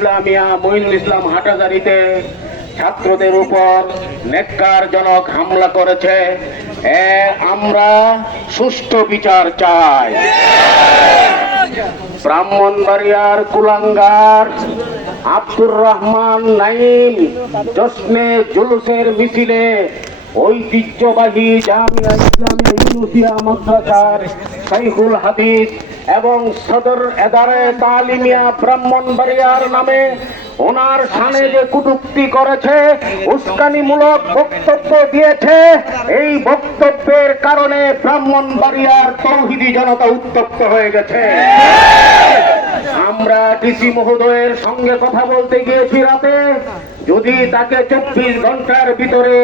ইসলামিয়া মঈনুল ইসলাম হাটাজারিতে ছাত্রদের উপর নেক্কারজনক হামলা করেছে। আমরা সুষ্ঠু বিচার চাই। ব্রাহ্মণবাড়িয়ার কুলাঙ্গার আব্দুর রহমান নাঈম জশ্নে জুলুসের মিছিলে ঐতিহ্যবাহী জামিয়া ইসলামিয়া ইউনুসিয়া মাদ্রাসার শাইখুল হাদিস এবং সদর এদারে তালিমিয়া ব্রাহ্মণবাড়িয়ার নামে ওনার শানে যে কটূক্তি করেছে, উস্কানিমূলক বক্তব্য দিয়েছে, এই বক্তব্যের কারণে ব্রাহ্মণবাড়িয়ার তৌহিদি জনতা উত্তপ্ত হয়ে গেছে। আমরা ডিসি মহোদয়ের সঙ্গে কথা বলতে গিয়েছি রাতে, যদি তাকে 24 ঘন্টার ভিতরে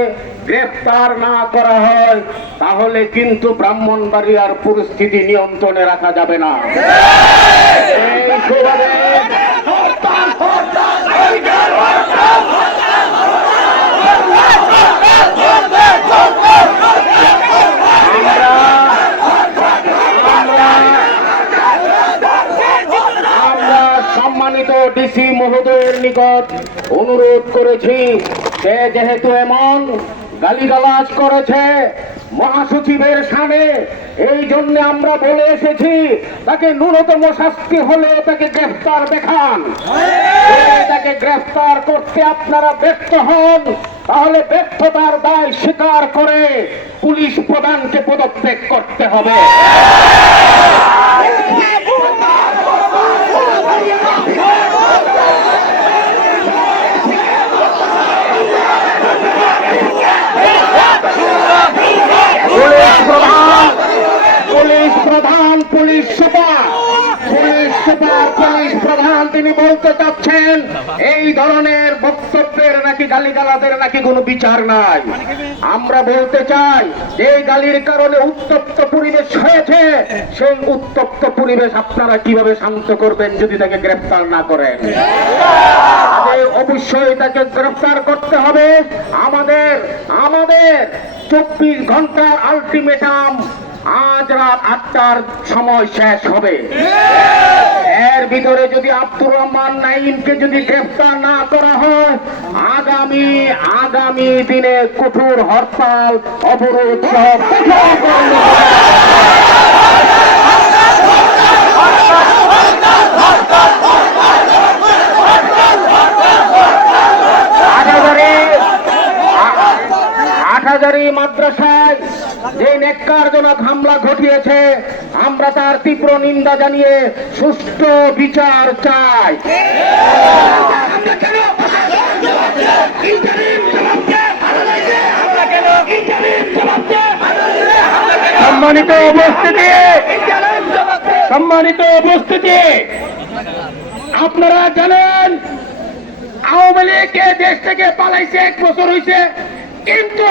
গ্রেফতার না করা হয় তাহলে কিন্তু ব্রাহ্মণবাড়িয়ার পরিস্থিতি নিয়ন্ত্রণে রাখা যাবে না। এই সুবাদে সম্মানিত ডিসি মহোদয়ের নিকট অনুরোধ করেছি, সে যেহেতু এমন গালিগালাজ করেছে মহাসচিবের সামনে, এই জন্য আমরা বলে এসেছি তাকে ন্যূনতম শাস্তি হলে তাকে গ্রেফতার দেখান। তাকে গ্রেফতার করতে আপনারা ব্যর্থ হন তাহলে ব্যর্থতার দায় স্বীকার করে পুলিশ প্রধানকে পদত্যাগ করতে হবে। পুলিশ প্রধান তিনি বলতে চাচ্ছেন এই ধরনের বক্তব্যের নাকি গালিগালাজের নাকি কোনো বিচার নাই। আমরা বলতে চাই যে গালির কারণে উত্তপ্ত পরিবেশ হয়েছে, সেই উত্তপ্ত পরিবেশ আপনারা কিভাবে শান্ত করবেন যদি তাকে গ্রেফতার না করেন? অবশ্যই তাকে গ্রেফতার করতে হবে। আমাদের 24 ঘন্টার আলটিমেটাম আজ রাত 8টার সময় শেষ হবে। এর ভিতরে যদি আব্দুর রহমান নাঈমকে যদি গ্রেফতার না করা হয় আগামী দিনে কঠোর হরতাল অবরোধ সহ হাটাজারি মাদ্রাসায় যে নেক্কারজনক হামলা ঘটিয়েছে আমরা তার তীব্র নিন্দা জানিয়ে সুষ্ঠু বিচার চাই। সম্মানিত উপস্থিতি, আপনারা জানেন আওয়ামী লীগ দেশ থেকে পালাইছে 1 বছর হয়েছে, কিন্তু